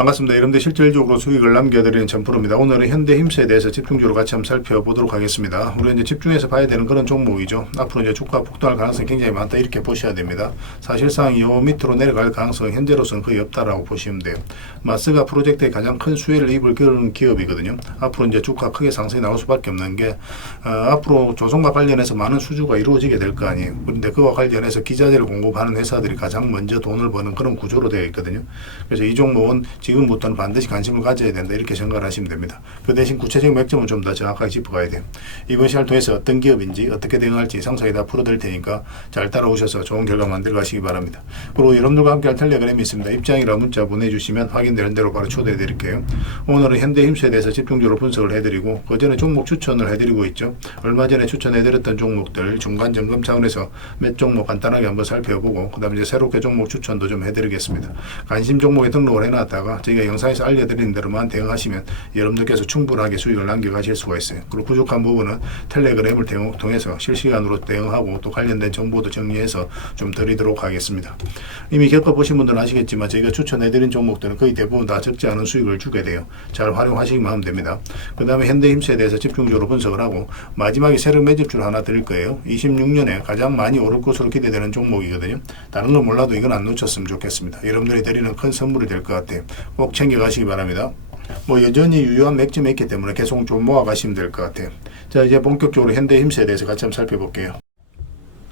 반갑습니다. 여러분들 실질적으로 수익을 남겨드리는 전프로입니다. 오늘은 현대힘스에 대해서 집중적으로 같이 한번 살펴보도록 하겠습니다. 우리가 이제 집중해서 봐야 되는 그런 종목이죠. 앞으로 이제 주가 폭등할 가능성이 굉장히 많다 이렇게 보셔야 됩니다. 사실상 요 밑으로 내려갈 가능성은 현재로서는 거의 없다라고 보시면 돼요. 마스가 프로젝트에 가장 큰 수혜를 입을 그런 기업이거든요. 앞으로 이제 주가 크게 상승이 나올 수밖에 없는 게 앞으로 조선과 관련해서 많은 수주가 이루어지게 될 거 아니에요. 그런데 그와 관련해서 기자재를 공급하는 회사들이 가장 먼저 돈을 버는 그런 구조로 되어 있거든요. 그래서 이 종목은 지금부터는 반드시 관심을 가져야 된다 이렇게 생각을 하시면 됩니다. 그 대신 구체적인 맥점은 좀 더 정확하게 짚어가야 돼요. 이번 시간을 통해서 어떤 기업인지 어떻게 대응할지 상세히 다 풀어드릴 테니까 잘 따라오셔서 좋은 결과 만들어 가시기 바랍니다. 그리고 여러분들과 함께 할 텔레그램이 있습니다. 입장이라 문자 보내주시면 확인되는 대로 바로 초대해 드릴게요. 오늘은 현대힘스에 대해서 집중적으로 분석을 해드리고 그 전에 종목 추천을 해드리고 있죠. 얼마 전에 추천해드렸던 종목들 중간 점검 차원에서 몇 종목 간단하게 한번 살펴보고 그 다음에 이제 새롭게 종목 추천도 좀 해드리겠습니다. 관심 종목에 등록을 해놨다가 저희가 영상에서 알려드리는 대로만 대응하시면 여러분들께서 충분하게 수익을 남겨가실 수가 있어요. 그리고 부족한 부분은 텔레그램을 통해서 실시간으로 대응하고 또 관련된 정보도 정리해서 좀 드리도록 하겠습니다. 이미 겪어보신 분들은 아시겠지만 저희가 추천해드린 종목들은 거의 대부분 다 적지 않은 수익을 주게 돼요. 잘 활용하시기만 하면 됩니다. 그 다음에 현대힘스에 대해서 집중적으로 분석을 하고 마지막에 세력 매집줄 하나 드릴 거예요. 26년에 가장 많이 오를 것으로 기대되는 종목이거든요. 다른 건 몰라도 이건 안 놓쳤으면 좋겠습니다. 여러분들이 드리는 큰 선물이 될 것 같아요. 꼭 챙겨가시기 바랍니다. 여전히 유효한 맥점이 있기 때문에 계속 좀 모아가시면 될 것 같아요. 자, 이제 본격적으로 현대힘스에 대해서 같이 한번 살펴볼게요.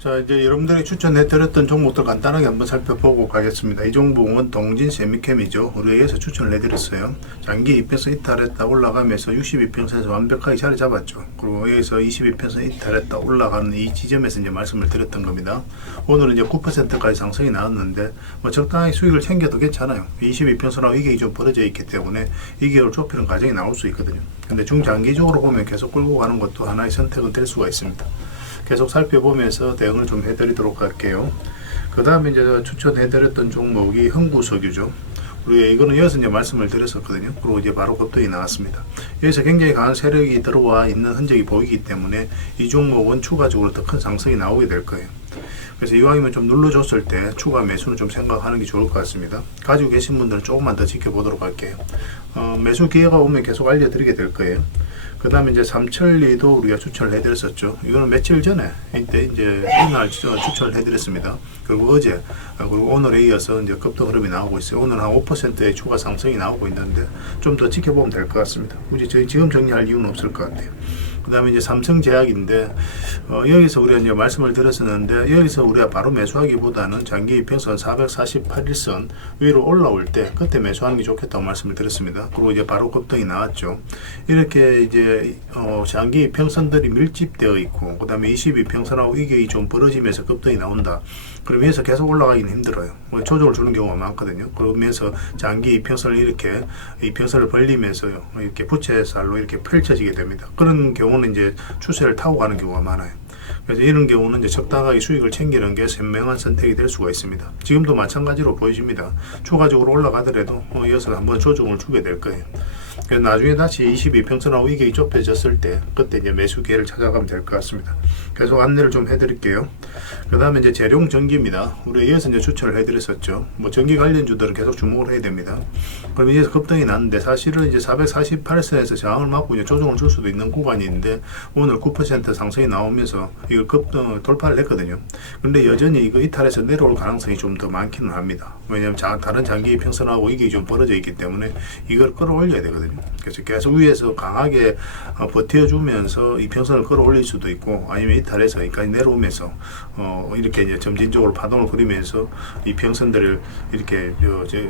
자, 이제 여러분들이 추천해드렸던 종목들 간단하게 한번 살펴보고 가겠습니다. 이 종목은 동진 세미캠이죠. 우리가 여기서 추천을 해드렸어요. 장기 이평선 이탈했다 올라가면서 62평선에서 완벽하게 자리 잡았죠. 그리고 여기서 22평선 이탈했다 올라가는 이 지점에서 이제 말씀을 드렸던 겁니다. 오늘은 이제 9%까지 상승이 나왔는데 적당히 수익을 챙겨도 괜찮아요. 22평선하고 이게 좀 벌어져 있기 때문에 이격을 좁히는 과정이 나올 수 있거든요. 근데 중장기적으로 보면 계속 끌고 가는 것도 하나의 선택은 될 수가 있습니다. 계속 살펴보면서 대응을 좀 해드리도록 할게요. 그 다음에 이제 추천해드렸던 종목이 흥구석유죠. 우리가 이거는 이어서 이제 말씀을 드렸었거든요. 그리고 이제 바로 급등이 나왔습니다. 여기서 굉장히 강한 세력이 들어와 있는 흔적이 보이기 때문에 이 종목은 추가적으로 더 큰 상승이 나오게 될 거예요. 그래서 이왕이면 좀 눌러줬을 때 추가 매수는 좀 생각하는 게 좋을 것 같습니다. 가지고 계신 분들은 조금만 더 지켜보도록 할게요. 매수 기회가 오면 계속 알려드리게 될 거예요. 그 다음에 이제 삼천리도 우리가 추천을 해드렸었죠. 이거는 며칠 전에 이때 이제 이날 추천을 해드렸습니다. 그리고 어제 그리고 오늘에 이어서 이제 급등 흐름이 나오고 있어요. 오늘 한 5%의 추가 상승이 나오고 있는데 좀 더 지켜보면 될 것 같습니다. 굳이 저희 지금 정리할 이유는 없을 것 같아요. 그 다음에 이제 삼성제약인데 여기서 우리가 이제 말씀을 드렸었는데 여기서 우리가 바로 매수하기보다는 장기 이평선 448일선 위로 올라올 때 그때 매수하는 게 좋겠다고 말씀을 드렸습니다. 그리고 이제 바로 급등이 나왔죠. 이렇게 이제 장기 이평선들이 밀집되어 있고 그 다음에 22평선하고 이게 좀 벌어지면서 급등이 나온다. 그러면서 계속 올라가기는 힘들어요. 조정을 주는 경우가 많거든요. 그러면서 장기 이평선을 이렇게 이평선을 벌리면서요 이렇게 부채살로 이렇게 펼쳐지게 됩니다. 그런 경우는 이제 추세를 타고 가는 경우가 많아요. 그래서 이런 경우는 이제 적당하게 수익을 챙기는 게 현명한 선택이 될 수가 있습니다. 지금도 마찬가지로 보여집니다. 추가적으로 올라가더라도 이어서 한번 조정을 주게 될 거예요. 그래서 나중에 다시 22평선하고 이게 좁혀졌을 때 그때 이제 매수 기회를 찾아가면 될 것 같습니다. 계속 안내를 좀 해드릴게요. 그 다음에 이제 재룡전기입니다. 우리 이어서 이제 추천을 해드렸었죠. 전기 관련주들은 계속 주목을 해야 됩니다. 그럼 이제 급등이 났는데 사실은 이제 448선에서 저항을 맞고 이제 조정을 줄 수도 있는 구간이 있는데 오늘 9% 상승이 나오면서 이걸 급등 돌파를 했거든요. 근데 여전히 이거 이탈해서 내려올 가능성이 좀 더 많기는 합니다. 왜냐하면 다른 장기 평선하고 이게 좀 벌어져 있기 때문에 이걸 끌어올려야 되거든요. 그래서 계속 위에서 강하게 버텨주면서 이 평선을 끌어올릴 수도 있고 아니면 이탈해서 여기까지 내려오면서 이렇게 이제 점진적으로 파동을 그리면서 이 평선들을 이렇게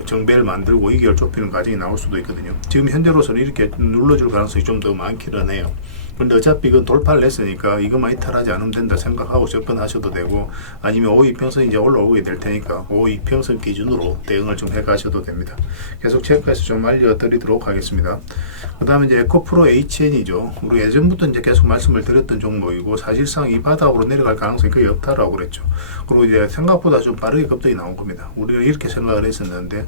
정배를 만들고 이격을 좁히는 과정이 나올 수도 있거든요. 지금 현재로서는 이렇게 눌러줄 가능성이 좀 더 많기는 해요. 근데 어차피 이건 돌파를 했으니까 이것만 이탈하지 않으면 된다 생각하고 접근하셔도 되고 아니면 5이평선 이제 올라오게 될 테니까 5이평선 기준으로 대응을 좀 해가셔도 됩니다. 계속 체크해서 좀 알려드리도록 하겠습니다. 그 다음에 이제 에코프로 HN이죠. 우리 예전부터 이제 계속 말씀을 드렸던 종목이고 사실상 이 바닥으로 내려갈 가능성이 거의 없다라고 그랬죠. 그리고 이제 생각보다 좀 빠르게 급등이 나온 겁니다. 우리가 이렇게 생각을 했었는데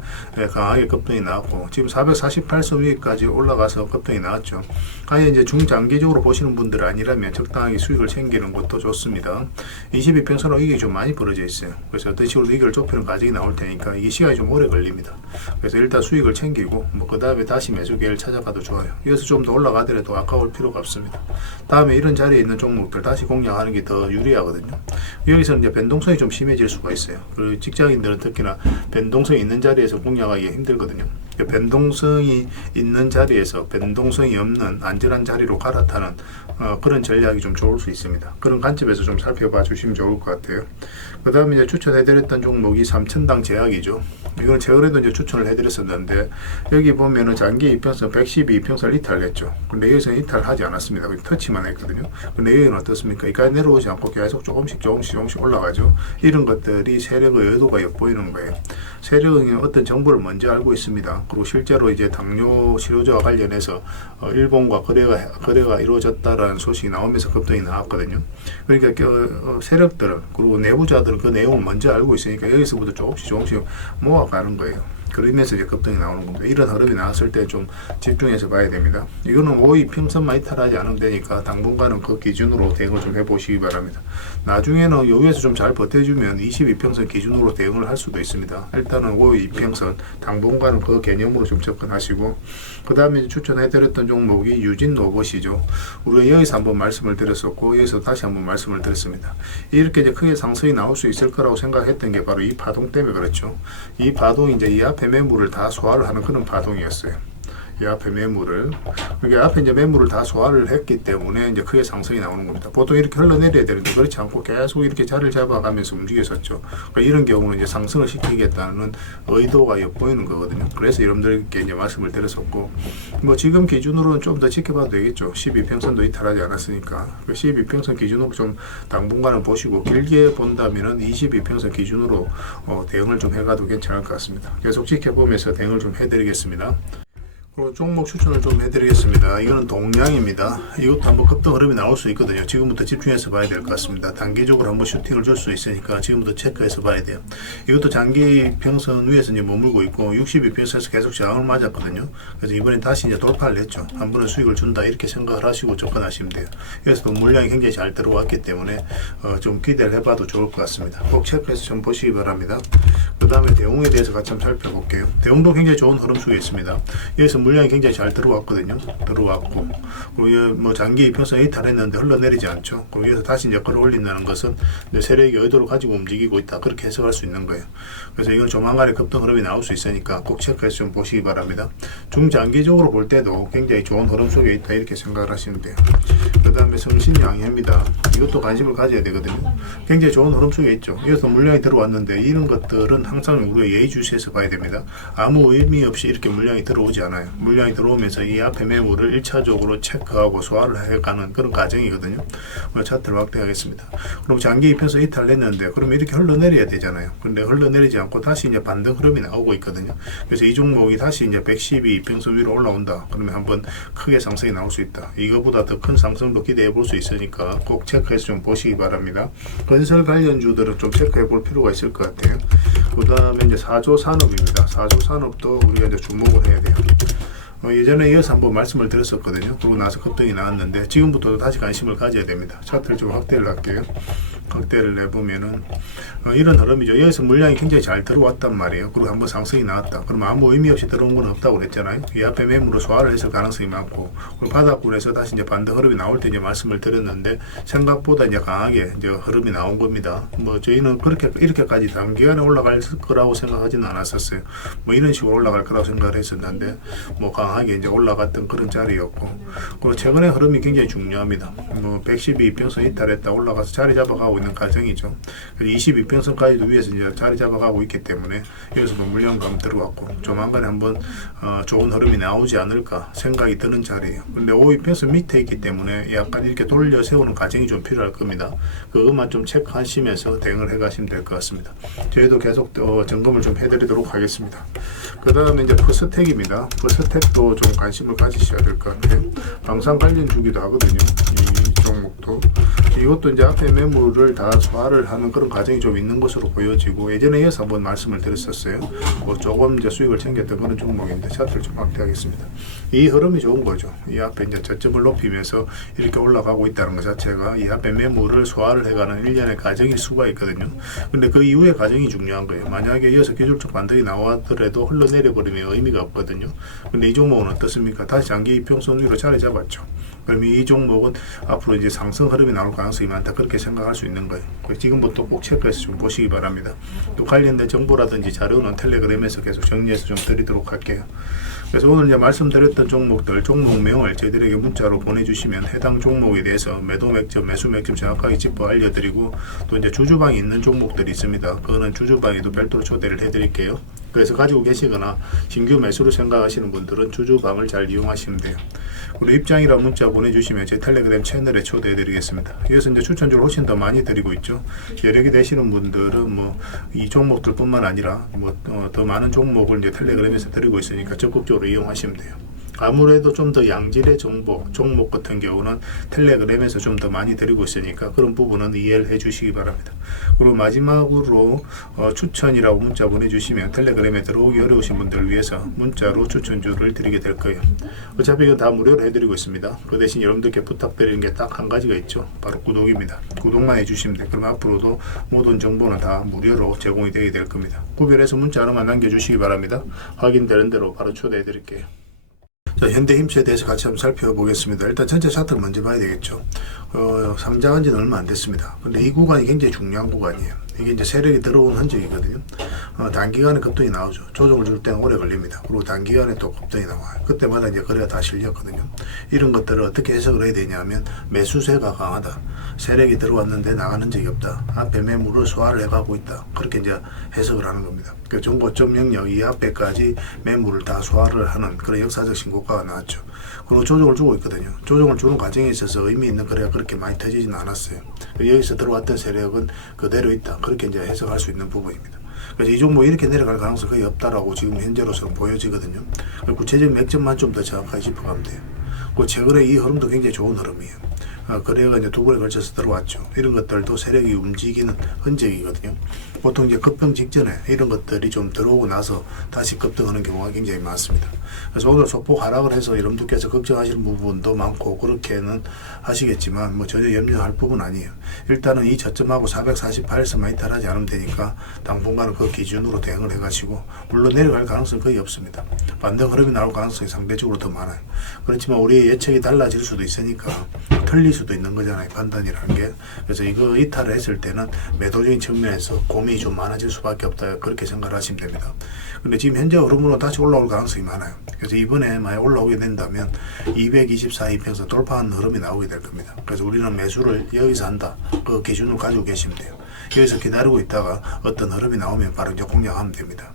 강하게 급등이 나왔고 지금 448선 위까지 올라가서 급등이 나왔죠. 아예 이제 중장기적으로 장기적으로 보시는 분들 아니라면 적당하게 수익을 챙기는 것도 좋습니다. 22평선으로 이게 좀 많이 벌어져 있어요. 그래서 어떤 식으로 이걸 좁히는 과정이 나올 테니까 이게 시간이 좀 오래 걸립니다. 그래서 일단 수익을 챙기고 그 다음에 다시 매수 기회를 찾아가도 좋아요. 여기서 좀 더 올라가더라도 아까울 필요가 없습니다. 다음에 이런 자리에 있는 종목들 다시 공략하는 게 더 유리하거든요. 여기서는 이제 변동성이 좀 심해질 수가 있어요. 그리고 직장인들은 특히나 변동성이 있는 자리에서 공략하기 힘들거든요. 변동성이 있는 자리에서 변동성이 없는 안전한 자리로 갈아타는 그런 전략이 좀 좋을 수 있습니다. 그런 관점에서 좀 살펴봐 주시면 좋을 것 같아요. 그 다음에 이제 추천해드렸던 종목이 3천당 제약이죠. 이거는 최근에도 이제 추천을 해드렸었는데 여기 보면은 장기 이평선 112평선을 이탈했죠. 근데 여기서는 이탈하지 않았습니다. 터치만 했거든요. 근데 여기는 어떻습니까? 여기까지 내려오지 않고 계속 조금씩 올라가죠. 이런 것들이 세력의 의도가 엿보이는 거예요. 세력은 어떤 정보를 먼저 알고 있습니다. 그리고 실제로 이제 당뇨 치료제와 관련해서 일본과 거래가 이루어졌다라는 소식이 나오면서 급등이 나왔거든요. 그러니까 세력들은 그리고 내부자들은 그 내용을 먼저 알고 있으니까 여기서부터 조금씩 모아가는 거예요. 그러면서 이제 급등이 나오는 겁니다. 이런 흐름이 나왔을 때 좀 집중해서 봐야 됩니다. 이거는 5.2평선만 이탈하지 않으면 되니까 당분간은 그 기준으로 대응을 좀 해보시기 바랍니다. 나중에는 여기에서 좀 잘 버텨주면 22평선 기준으로 대응을 할 수도 있습니다. 일단은 5.2평선 당분간은 그 개념으로 좀 접근하시고, 그 다음에 추천해드렸던 종목이 유진 로봇이죠. 우리가 여기서 한번 말씀을 드렸었고 여기서 다시 한번 말씀을 드렸습니다. 이렇게 이제 크게 상승이 나올 수 있을 거라고 생각했던 게 바로 이 파동 때문에 그렇죠. 이 파동이 이제 이 앞에 매물을 다 소화를 하는 그런 파동이었어요. 이 앞에 매물을, 이게 앞에 이제 매물을 다 소화를 했기 때문에 이제 크게 상승이 나오는 겁니다. 보통 이렇게 흘러내려야 되는데 그렇지 않고 계속 이렇게 자리를 잡아가면서 움직였었죠. 그러니까 이런 경우는 이제 상승을 시키겠다는 의도가 엿보이는 거거든요. 그래서 여러분들께 이제 말씀을 드렸었고, 뭐 지금 기준으로는 좀 더 지켜봐도 되겠죠. 12평선도 이탈하지 않았으니까. 12평선 기준으로 좀 당분간은 보시고, 길게 본다면은 22평선 기준으로 대응을 좀 해가도 괜찮을 것 같습니다. 계속 지켜보면서 대응을 좀 해드리겠습니다. 그리고 종목 추천을 좀 해드리겠습니다. 이거는 동량입니다. 이것도 한번 급등 흐름이 나올 수 있거든요. 지금부터 집중해서 봐야 될 것 같습니다. 단기적으로 한번 슈팅을 줄 수 있으니까 지금부터 체크해서 봐야 돼요. 이것도 장기 평선 위에서 이제 머물고 있고 62평선에서 계속 저항을 맞았거든요. 그래서 이번에 다시 이제 돌파를 했죠. 한 번은 수익을 준다 이렇게 생각을 하시고 접근하시면 돼요. 그래서 물량이 굉장히 잘 들어왔기 때문에 좀 기대를 해봐도 좋을 것 같습니다. 꼭 체크해서 좀 보시기 바랍니다. 그 다음에 대웅에 대해서 같이 한번 살펴볼게요. 대웅도 굉장히 좋은 흐름 속에 있습니다. 여기서 물량이 굉장히 잘 들어왔거든요. 들어왔고, 그리고 뭐 장기 이평선에 이탈했는데 흘러내리지 않죠. 그리고 여기서 다시 이제 끌어올린다는 것은 이제 세력이 의도를 가지고 움직이고 있다, 그렇게 해석할 수 있는 거예요. 그래서 이건 조만간에 급등 흐름이 나올 수 있으니까 꼭 체크해서 좀 보시기 바랍니다. 중장기적으로 볼 때도 굉장히 좋은 흐름 속에 있다, 이렇게 생각을 하시면 돼요. 그 다음에 성신양해입니다. 이것도 관심을 가져야 되거든요. 굉장히 좋은 흐름 속에 있죠. 여기서 물량이 들어왔는데 이런 것들은 항상 우리가 예의주시해서 봐야 됩니다. 아무 의미 없이 이렇게 물량이 들어오지 않아요. 물량이 들어오면서 이 앞에 매물을 1차적으로 체크하고 소화를 해가는 그런 과정이거든요. 차트를 확대하겠습니다. 그럼 장기 입혀서 이탈했는데 그러면 이렇게 흘러내려야 되잖아요. 근데 흘러내리지 않고 다시 이제 반등 흐름이 나오고 있거든요. 그래서 이 종목이 다시 이제 112 이평선 위로 올라온다. 그러면 한번 크게 상승이 나올 수 있다. 이거보다 더 큰 상승도 기대해 볼 수 있으니까 꼭 체크해서 좀 보시기 바랍니다. 건설 관련주들은 좀 체크해 볼 필요가 있을 것 같아요. 그 다음에 이제 4조 산업입니다. 4조 산업도 우리가 이제 주목을 해야 돼요. 예전에 이어서 한번 말씀을 드렸었거든요. 그러고 나서 급등이 나왔는데 지금부터 다시 관심을 가져야 됩니다. 차트를 좀 확대를 할게요. 확대를 내보면은 이런 흐름이죠. 여기서 물량이 굉장히 잘 들어왔단 말이에요. 그리고 한번 상승이 나왔다. 그럼 아무 의미 없이 들어온 건 없다고 그랬잖아요. 이 앞에 매물로 소화를 했을 가능성이 많고, 그리고 바닥권에서 다시 이제 반등 흐름이 나올 때 이제 말씀을 드렸는데 생각보다 이제 강하게 이제 흐름이 나온 겁니다. 뭐 저희는 그렇게 이렇게까지 단기간에 올라갈 거라고 생각하지는 않았었어요. 뭐 이런 식으로 올라갈 거라고 생각을 했었는데 뭐 강하게 이제 올라갔던 그런 자리였고, 그리고 최근에 흐름이 굉장히 중요합니다. 뭐 112평선 이탈했다 올라가서 자리 잡아가고 있는 과정이죠. 22평선까지도 위에서 이제 자리 잡아가고 있기 때문에 여기서도 물량감 들어왔고 조만간에 한번 좋은 흐름이 나오지 않을까 생각이 드는 자리예요. 근데 52평선 밑에 있기 때문에 약간 이렇게 돌려 세우는 과정이 좀 필요할 겁니다. 그것만 좀 체크하시면서 대응을 해가시면 될 것 같습니다. 저희도 계속 점검을 좀 해드리도록 하겠습니다. 그 다음에 이제 퍼스텍입니다. 퍼스텍도 좀 관심을 가지셔야 될 것 같아요. 방산 관련 주기도 하거든요. 이 종목도. 있고, 이것도 이제 앞에 매물을 다 소화를 하는 그런 과정이 좀 있는 것으로 보여지고, 예전에 이어서 한번 말씀을 드렸었어요. 뭐 조금 이제 수익을 챙겼던 그런 종목인데 차트를 좀 확대하겠습니다. 이 흐름이 좋은 거죠. 이 앞에 이제 저점을 높이면서 이렇게 올라가고 있다는 것 자체가 이 앞에 매물을 소화를 해가는 일련의 과정일 수가 있거든요. 근데 그 이후의 과정이 중요한 거예요. 만약에 이어서 기술적 반등이 나왔더라도 흘러내려 버리면 의미가 없거든요. 근데 이 종목은 어떻습니까? 다시 장기 이평선 위로 자리 잡았죠. 그러면 이 종목은 앞으로 이제 상승 흐름이 나올 가능성이 많다, 그렇게 생각할 수 있는 거예요. 지금부터 꼭 체크해서 좀 보시기 바랍니다. 또 관련된 정보라든지 자료는 텔레그램에서 계속 정리해서 좀 드리도록 할게요. 그래서 오늘 이제 말씀드렸던 종목들, 종목명을 저희들에게 문자로 보내주시면 해당 종목에 대해서 매도 맥점, 매수 맥점 정확하게 짚어 알려드리고, 또 이제 주주방이 있는 종목들이 있습니다. 그거는 주주방에도 별도로 초대를 해드릴게요. 그래서 가지고 계시거나 신규 매수로 생각하시는 분들은 주주방을 잘 이용하시면 돼요. 그리고 입장이라 문자 보내주시면 제 텔레그램 채널에 초대해드리겠습니다. 여기서 이제 추천주를 훨씬 더 많이 드리고 있죠. 여력이 되시는 분들은 뭐 이 종목들뿐만 아니라 뭐 더 많은 종목을 이제 텔레그램에서 드리고 있으니까 적극적으로 이용하시면 돼요. 아무래도 좀 더 양질의 정보, 종목 같은 경우는 텔레그램에서 좀 더 많이 드리고 있으니까 그런 부분은 이해를 해 주시기 바랍니다. 그리고 마지막으로 추천이라고 문자 보내주시면 텔레그램에 들어오기 어려우신 분들을 위해서 문자로 추천주를 드리게 될 거예요. 어차피 이건 다 무료로 해드리고 있습니다. 그 대신 여러분들께 부탁드리는 게 딱 한 가지가 있죠. 바로 구독입니다. 구독만 해주시면 돼요. 그럼 앞으로도 모든 정보는 다 무료로 제공이 되게 될 겁니다. 구별해서 문자 하나만 남겨주시기 바랍니다. 확인되는 대로 바로 초대해 드릴게요. 자, 현대힘스에 대해서 같이 한번 살펴보겠습니다. 일단 전체 차트를 먼저 봐야 되겠죠. 상장한 지는 얼마 안 됐습니다. 근데 이 구간이 굉장히 중요한 구간이에요. 이게 이제 세력이 들어온 흔적이거든요. 단기간에 급등이 나오죠. 조정을 줄 때는 오래 걸립니다. 그리고 단기간에 또 급등이 나와요. 그때마다 이제 거래가 다 실렸거든요. 이런 것들을 어떻게 해석을 해야 되냐면, 매수세가 강하다, 세력이 들어왔는데 나가는 적이 없다, 앞에 매물을 소화를 해가고 있다, 그렇게 이제 해석을 하는 겁니다. 그 정고점 영역 이 앞에까지 매물을 다 소화를 하는 그런 역사적 신고가가 나왔죠. 그리고 조정을 주고 있거든요. 조정을 주는 과정에 있어서 의미 있는 거래가 그렇게 많이 터지지는 않았어요. 여기서 들어왔던 세력은 그대로 있다, 그렇게 이제 해석할 수 있는 부분입니다. 그래서 이 종목 이렇게 내려갈 가능성이 거의 없다라고 지금 현재로서는 보여지거든요. 구체적인 맥점만 좀 더 정확하게 짚어가면 돼요. 그 최근에 이 흐름도 굉장히 좋은 흐름이에요. 거래가 이제 두 번에 걸쳐서 들어왔죠. 이런 것들도 세력이 움직이는 흔적이거든요. 보통 이제 급등 직전에 이런 것들이 좀 들어오고 나서 다시 급등하는 경우가 굉장히 많습니다. 그래서 오늘 소폭 하락을 해서 여러분들께서 걱정하시는 부분도 많고 그렇게는 하시겠지만 뭐 전혀 염려할 부분 아니에요. 일단은 이 저점하고 448에서만 이탈하지 않으면 되니까 당분간은 그 기준으로 대응을 해가시고, 물론 내려갈 가능성은 거의 없습니다. 반등 흐름이 나올 가능성이 상대적으로 더 많아요. 그렇지만 우리의 예측이 달라질 수도 있으니까 틀릴 수도 있는 거잖아요, 판단이라는 게. 그래서 이거 이탈을 했을 때는 매도적인 측면에서 고민이 좀 많아질 수밖에 없다, 그렇게 생각을 하시면 됩니다. 근데 지금 현재 흐름으로 다시 올라올 가능성이 많아요. 그래서 이번에 만약 올라오게 된다면 224 이평선 돌파하는 흐름이 나오게 될 겁니다. 그래서 우리는 매수를 여기서 한다, 그 기준을 가지고 계시면 돼요. 여기서 기다리고 있다가 어떤 흐름이 나오면 바로 이제 공략하면 됩니다.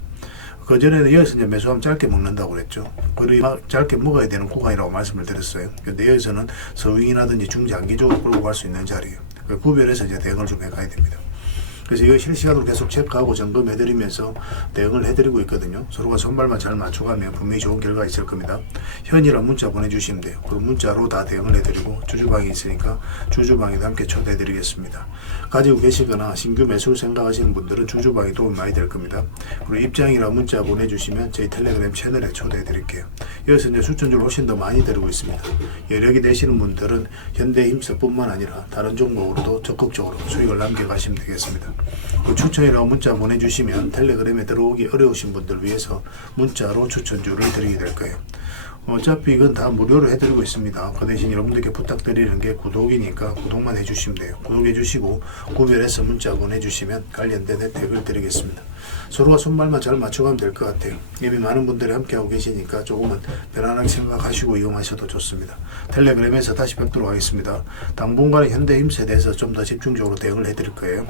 그 전에는 여기서 이제 매수하면 짧게 먹는다고 그랬죠. 그리고 짧게 먹어야 되는 구간이라고 말씀을 드렸어요. 근데 여기서는 서윙이라든지 중장기적으로 끌고 갈 수 있는 자리예요. 구별해서 이제 대응을 좀 해가야 됩니다. 그래서 이거 실시간으로 계속 체크하고 점검해드리면서 대응을 해드리고 있거든요. 서로가 손발만 잘 맞춰가면 분명히 좋은 결과가 있을 겁니다. 현이랑 문자 보내주시면 돼요. 그럼 문자로 다 대응을 해드리고, 주주방이 있으니까 주주방에도 함께 초대해드리겠습니다. 가지고 계시거나 신규 매수를 생각하시는 분들은 주주방이 도움 많이 될 겁니다. 그리고 입장이랑 문자 보내주시면 저희 텔레그램 채널에 초대해드릴게요. 여기서 이제 추천주를 훨씬 더 많이 드리고 있습니다. 여력이 되시는 분들은 현대힘스뿐만 아니라 다른 종목으로도 적극적으로 수익을 남겨가시면 되겠습니다. 그 추천이라고 문자 보내주시면 텔레그램에 들어오기 어려우신 분들 위해서 문자로 추천주를 드리게 될 거예요. 어차피 이건 다 무료로 해드리고 있습니다. 그 대신 여러분들께 부탁드리는 게 구독이니까 구독만 해주시면 돼요. 구독해 주시고 구별해서 문자 보내주시면 관련된 혜택을 드리겠습니다. 서로가 손발만 잘 맞춰가면 될 것 같아요. 이미 많은 분들이 함께하고 계시니까 조금은 편안하게 생각하시고 이용하셔도 좋습니다. 텔레그램에서 다시 뵙도록 하겠습니다. 당분간의 현대힘스에 대해서 좀 더 집중적으로 대응을 해드릴 거예요.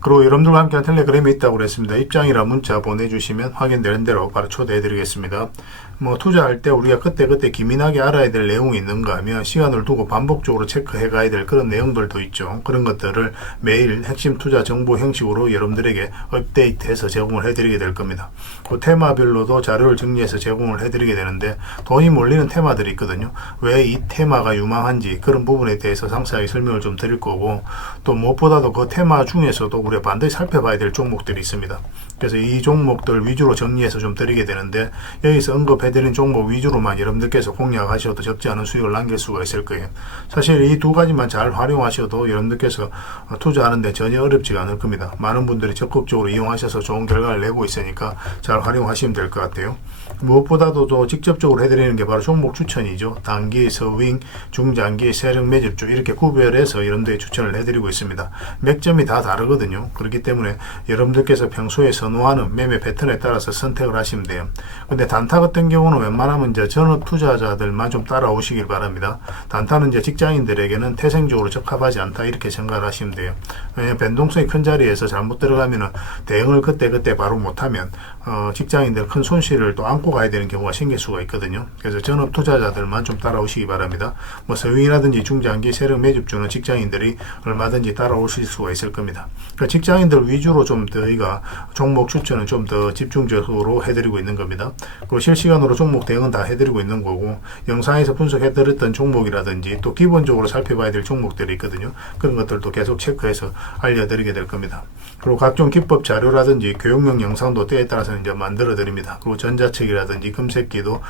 그리고 여러분들과 함께한 텔레그램이 있다고 그랬습니다. 입장이라 문자 보내주시면 확인되는 대로 바로 초대해드리겠습니다. 뭐 투자할 때 우리가 그때그때 기민하게 알아야 될 내용이 있는가 하면 시간을 두고 반복적으로 체크해 가야 될 그런 내용들도 있죠. 그런 것들을 매일 핵심 투자 정보 형식으로 여러분들에게 업데이트해서 제공을 해드리게 될 겁니다. 그 테마별로도 자료를 정리해서 제공을 해드리게 되는데 돈이 몰리는 테마들이 있거든요. 왜 이 테마가 유망한지 그런 부분에 대해서 상세하게 설명을 좀 드릴 거고, 또 무엇보다도 그 테마 중에서도 우리가 반드시 살펴봐야 될 종목들이 있습니다. 그래서 이 종목들 위주로 정리해서 좀 드리게 되는데, 여기서 언급해드린 종목 위주로만 여러분들께서 공략하셔도 적지 않은 수익을 남길 수가 있을 거예요. 사실 이 두 가지만 잘 활용하셔도 여러분들께서 투자하는데 전혀 어렵지가 않을 겁니다. 많은 분들이 적극적으로 이용하셔서 좋은 결과를 내고 있으니까 잘 활용하시면 될 것 같아요. 무엇보다도 또 직접적으로 해드리는 게 바로 종목 추천이죠. 단기, 서윙, 중장기, 세력 매집주 이렇게 구별해서 여러분들이 추천을 해드리고 있습니다. 맥점이 다 다르거든요. 그렇기 때문에 여러분들께서 평소에 선호하는 매매 패턴에 따라서 선택을 하시면 돼요. 근데 단타 같은 경우는 웬만하면 이제 전업 투자자들만 좀 따라오시길 바랍니다. 단타는 이제 직장인들에게는 태생적으로 적합하지 않다 이렇게 생각을 하시면 돼요. 왜냐하면 변동성이 큰 자리에서 잘못 들어가면은 대응을 그때 바로 못하면 직장인들 큰 손실을 또 안고 가야 되는 경우가 생길 수가 있거든요. 그래서 전업 투자자들만 좀 따라오시기 바랍니다. 뭐 서윙이라든지 중장기 세력 매집주는 직장인들이 얼마든지 따라오실 수가 있을 겁니다. 그러니까 직장인들 위주로 좀 저희가 종목 추천은 좀 더 집중적으로 해드리고 있는 겁니다. 그리고 실시간으로 종목 대응은 다 해드리고 있는 거고, 영상에서 분석해드렸던 종목이라든지 또 기본적으로 살펴봐야 될 종목들이 있거든요. 그런 것들도 계속 체크해서 알려드리게 될 겁니다. 그리고 각종 기법 자료라든지 교육용 영상도 때에 따라서는 이제 만들어 드립니다. 그리고 전자책이라든지 금색기도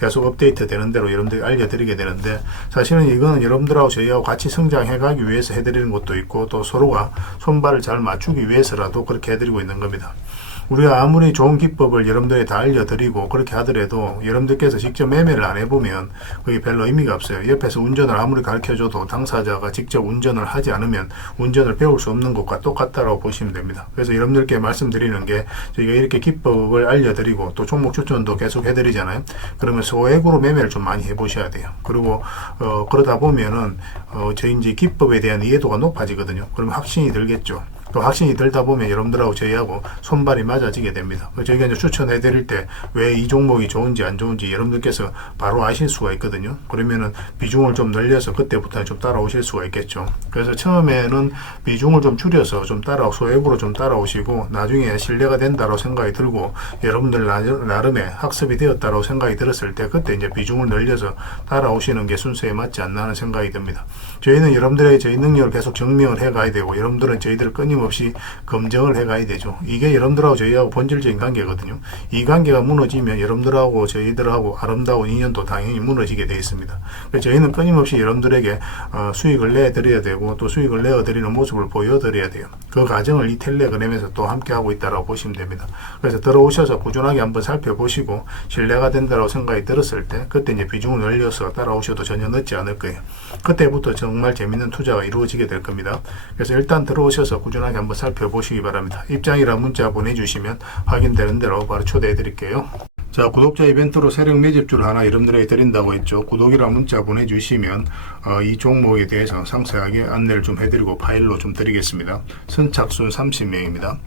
계속 업데이트 되는 대로 여러분들이 알려드리게 되는데, 사실은 이거는 여러분들하고 저희하고 같이 성장해 가기 위해서 해드리는 것도 있고, 또 서로가 손발을 잘 맞추기 위해서라도 그렇게 해드리고 있는 겁니다. 우리가 아무리 좋은 기법을 여러분들에 다 알려드리고 그렇게 하더라도 여러분들께서 직접 매매를 안 해보면 그게 별로 의미가 없어요. 옆에서 운전을 아무리 가르쳐줘도 당사자가 직접 운전을 하지 않으면 운전을 배울 수 없는 것과 똑같다라고 보시면 됩니다. 그래서 여러분들께 말씀드리는 게, 저희가 이렇게 기법을 알려드리고 또 종목 추천도 계속 해드리잖아요. 그러면 소액으로 매매를 좀 많이 해보셔야 돼요. 그리고 그러다 보면은 저희 이제 기법에 대한 이해도가 높아지거든요. 그러면 확신이 들겠죠. 또 확신이 들다 보면 여러분들하고 저희하고 손발이 맞아지게 됩니다. 저희가 이제 추천해 드릴 때 왜 이 종목이 좋은지 안 좋은지 여러분들께서 바로 아실 수가 있거든요. 그러면은 비중을 좀 늘려서 그때부터 좀 따라오실 수가 있겠죠. 그래서 처음에는 비중을 좀 줄여서 좀 소액으로 좀 따라오시고, 나중에 신뢰가 된다고 생각이 들고 여러분들 나름의 학습이 되었다고 생각이 들었을 때 그때 이제 비중을 늘려서 따라오시는 게 순서에 맞지 않나 하는 생각이 듭니다. 저희는 여러분들의 저희 능력을 계속 증명을 해 가야 되고, 여러분들은 저희들을 끊임없이 검증을 해 가야 되죠. 이게 여러분들하고 저희하고 본질적인 관계거든요. 이 관계가 무너지면 여러분들하고 저희들하고 아름다운 인연도 당연히 무너지게 되어 있습니다. 그래서 저희는 끊임없이 여러분들에게 수익을 내드려야 되고, 또 수익을 내어드리는 모습을 보여드려야 돼요. 그 과정을 이 텔레그램에서 또 함께 하고 있다고 보시면 됩니다. 그래서 들어오셔서 꾸준하게 한번 살펴보시고 신뢰가 된다고 생각이 들었을 때 그때 이제 비중을 늘려서 따라오셔도 전혀 늦지 않을 거예요. 그때부터 정말 재밌는 투자가 이루어지게 될 겁니다. 그래서 일단 들어오셔서 꾸준하게 한번 살펴보시기 바랍니다. 입장이랑 문자 보내주시면 확인되는 대로 바로 초대해 드릴게요. 자, 구독자 이벤트로 세력 매집주를 하나 여러분들에게 드린다고 했죠. 구독이랑 문자 보내주시면 이 종목에 대해서 상세하게 안내를 좀 해드리고 파일로 좀 드리겠습니다. 선착순 30명입니다.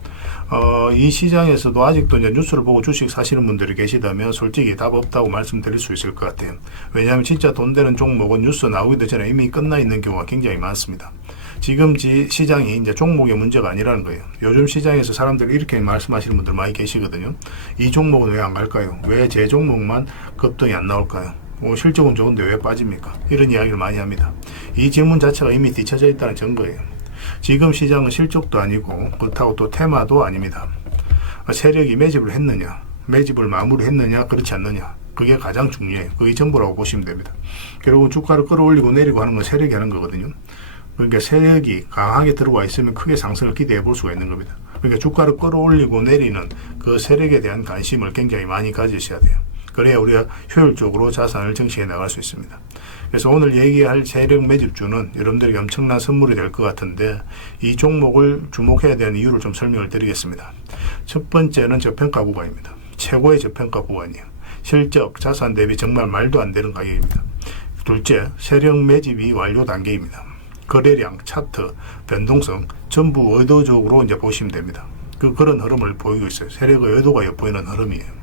이 시장에서도 아직도 이제 뉴스를 보고 주식 사시는 분들이 계시다면 솔직히 답 없다고 말씀드릴 수 있을 것 같아요. 왜냐하면 진짜 돈 되는 종목은 뉴스 나오기도 전에 이미 끝나 있는 경우가 굉장히 많습니다. 지금 시장이 이제 종목의 문제가 아니라는 거예요. 요즘 시장에서 사람들이 이렇게 말씀하시는 분들 많이 계시거든요. 이 종목은 왜 안 갈까요? 왜 제 종목만 급등이 안 나올까요? 실적은 좋은데 왜 빠집니까? 이런 이야기를 많이 합니다. 이 질문 자체가 이미 뒤쳐져 있다는 증거예요. 지금 시장은 실적도 아니고 그렇다고 또 테마도 아닙니다. 세력이 매집을 했느냐, 매집을 마무리했느냐, 그렇지 않느냐, 그게 가장 중요해요. 그게 전부라고 보시면 됩니다. 결국은 주가를 끌어올리고 내리고 하는 건 세력이 하는 거거든요. 그러니까 세력이 강하게 들어와 있으면 크게 상승을 기대해 볼 수가 있는 겁니다. 그러니까 주가를 끌어올리고 내리는 그 세력에 대한 관심을 굉장히 많이 가지셔야 돼요. 그래야 우리가 효율적으로 자산을 정치해 나갈 수 있습니다. 그래서 오늘 얘기할 세력 매집주는 여러분들에게 엄청난 선물이 될 것 같은데, 이 종목을 주목해야 되는 이유를 좀 설명을 드리겠습니다. 첫 번째는 저평가 구간입니다. 최고의 저평가 구간이에요. 실적, 자산 대비 정말 말도 안 되는 가격입니다. 둘째, 세력 매집이 완료 단계입니다. 거래량, 차트, 변동성 전부 의도적으로 이제 보시면 됩니다. 그런 흐름을 보이고 있어요. 세력의 의도가 엿보이는 흐름이에요.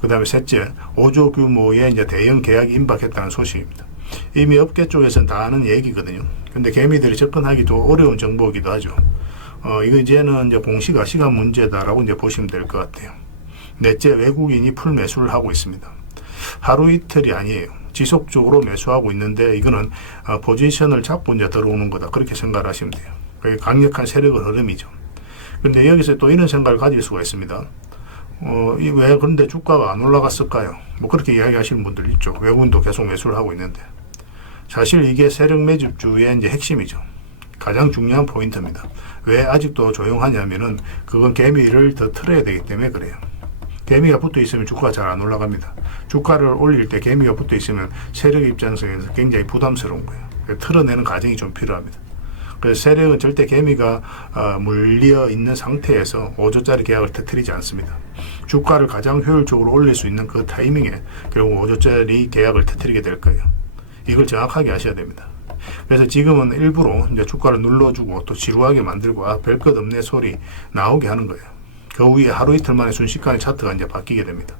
그 다음에 셋째, 5조 규모의 이제 대형 계약이 임박했다는 소식입니다. 이미 업계 쪽에서는 다 아는 얘기거든요. 근데 개미들이 접근하기도 어려운 정보이기도 하죠. 이거 이제는 이제 공시가 시간 문제다라고 이제 보시면 될 것 같아요. 넷째, 외국인이 풀 매수를 하고 있습니다. 하루 이틀이 아니에요. 지속적으로 매수하고 있는데 이거는 포지션을 잡고 이제 들어오는 거다. 그렇게 생각을 하시면 돼요. 그게 강력한 세력의 흐름이죠. 근데 여기서 또 이런 생각을 가질 수가 있습니다. 왜 그런데 주가가 안 올라갔을까요? 뭐 그렇게 이야기하시는 분들 있죠. 외국인도 계속 매수를 하고 있는데. 사실 이게 세력 매집주의 이제 핵심이죠. 가장 중요한 포인트입니다. 왜 아직도 조용하냐면은 그건 개미를 더 틀어야 되기 때문에 그래요. 개미가 붙어 있으면 주가가 잘 안 올라갑니다. 주가를 올릴 때 개미가 붙어 있으면 세력 입장에서 굉장히 부담스러운 거예요. 틀어내는 과정이 좀 필요합니다. 그래서 세력은 절대 개미가 물려 있는 상태에서 5조짜리 계약을 터뜨리지 않습니다. 주가를 가장 효율적으로 올릴 수 있는 그 타이밍에 결국 5조짜리 계약을 터뜨리게 될 거예요. 이걸 정확하게 아셔야 됩니다. 그래서 지금은 일부러 이제 주가를 눌러주고 또 지루하게 만들고 별 것 없네 소리 나오게 하는 거예요. 그 후에 하루 이틀 만에 순식간에 차트가 이제 바뀌게 됩니다.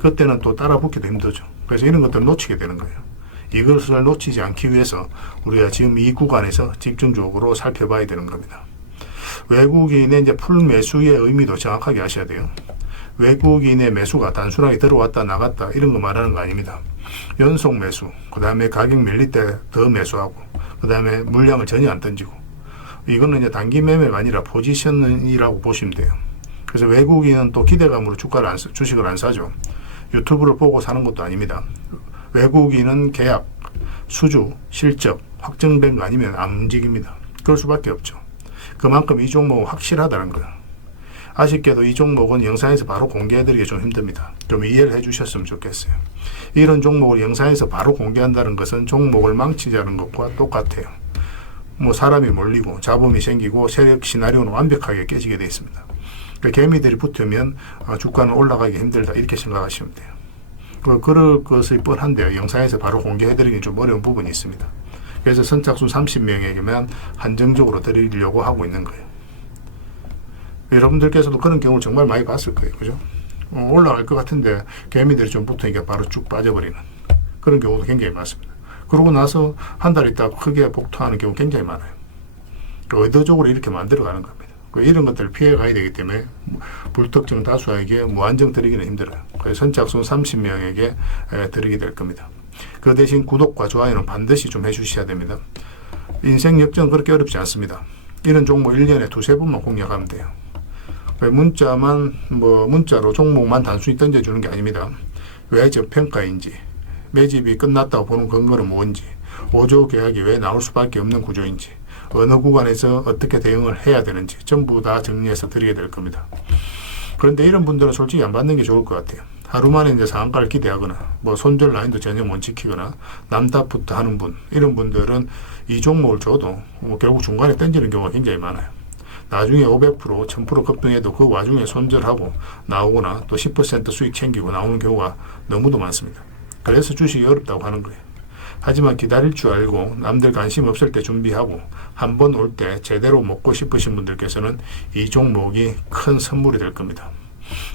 그때는 또 따라 붙기도 힘들죠. 그래서 이런 것들을 놓치게 되는 거예요. 이것을 놓치지 않기 위해서 우리가 지금 이 구간에서 집중적으로 살펴봐야 되는 겁니다. 외국인의 이제 풀 매수의 의미도 정확하게 아셔야 돼요. 외국인의 매수가 단순하게 들어왔다 나갔다 이런 거 말하는 거 아닙니다. 연속 매수, 그 다음에 가격 밀릴 때 더 매수하고, 그 다음에 물량을 전혀 안 던지고, 이거는 이제 단기 매매가 아니라 포지션이라고 보시면 돼요. 그래서 외국인은 또 기대감으로 주식을 안 사죠. 유튜브를 보고 사는 것도 아닙니다. 외국인은 계약, 수주, 실적 확정된 거 아니면 안 움직입니다. 그럴 수밖에 없죠. 그만큼 이 종목은 확실하다는 거예요. 아쉽게도 이 종목은 영상에서 바로 공개해드리기 좀 힘듭니다. 좀 이해를 해주셨으면 좋겠어요. 이런 종목을 영상에서 바로 공개한다는 것은 종목을 망치자는 것과 똑같아요. 뭐 사람이 몰리고 잡음이 생기고 세력 시나리오는 완벽하게 깨지게 되어 있습니다. 그러니까 개미들이 붙으면 주가는 올라가기 힘들다 이렇게 생각하시면 돼요. 그럴 것이 뻔한데요. 영상에서 바로 공개해드리기 좀 어려운 부분이 있습니다. 그래서 선착순 30명에게만 한정적으로 드리려고 하고 있는 거예요. 여러분들께서도 그런 경우를 정말 많이 봤을 거예요. 그죠? 올라갈 것 같은데 개미들이 좀 붙으니까 바로 쭉 빠져버리는 그런 경우도 굉장히 많습니다. 그러고 나서 한 달 있다가 크게 복토하는 경우 굉장히 많아요. 의도적으로 이렇게 만들어가는 겁니다. 이런 것들을 피해가야 되기 때문에 불특정 다수에게 무한정 드리기는 힘들어요. 그래서 선착순 30명에게 드리게 될 겁니다. 그 대신 구독과 좋아요는 반드시 좀 해주셔야 됩니다. 인생 역전 그렇게 어렵지 않습니다. 이런 종목 1년에 두세 번만 공략하면 돼요. 문자로 종목만 단순히 던져주는 게 아닙니다. 왜 저평가인지, 매집이 끝났다고 보는 근거는 뭔지, 5조 계약이 왜 나올 수밖에 없는 구조인지, 어느 구간에서 어떻게 대응을 해야 되는지 전부 다 정리해서 드리게 될 겁니다. 그런데 이런 분들은 솔직히 안 받는 게 좋을 것 같아요. 하루 만에 이제 상한가를 기대하거나 손절 라인도 전혀 못 지키거나 남답부터 하는 분, 이런 분들은 이 종목을 줘도 결국 중간에 던지는 경우가 굉장히 많아요. 나중에 500%, 1000% 급등해도 그 와중에 손절하고 나오거나 또 10% 수익 챙기고 나오는 경우가 너무도 많습니다. 그래서 주식이 어렵다고 하는 거예요. 하지만 기다릴 줄 알고 남들 관심 없을 때 준비하고 한 번 올 때 제대로 먹고 싶으신 분들께서는 이 종목이 큰 선물이 될 겁니다.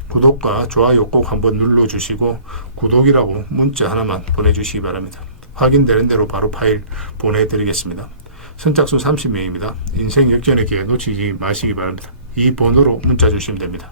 구독과 좋아요 꼭 한번 눌러주시고 구독이라고 문자 하나만 보내주시기 바랍니다. 확인되는 대로 바로 파일 보내드리겠습니다. 선착순 30명입니다. 인생 역전의 기회 놓치지 마시기 바랍니다. 이 번호로 문자 주시면 됩니다.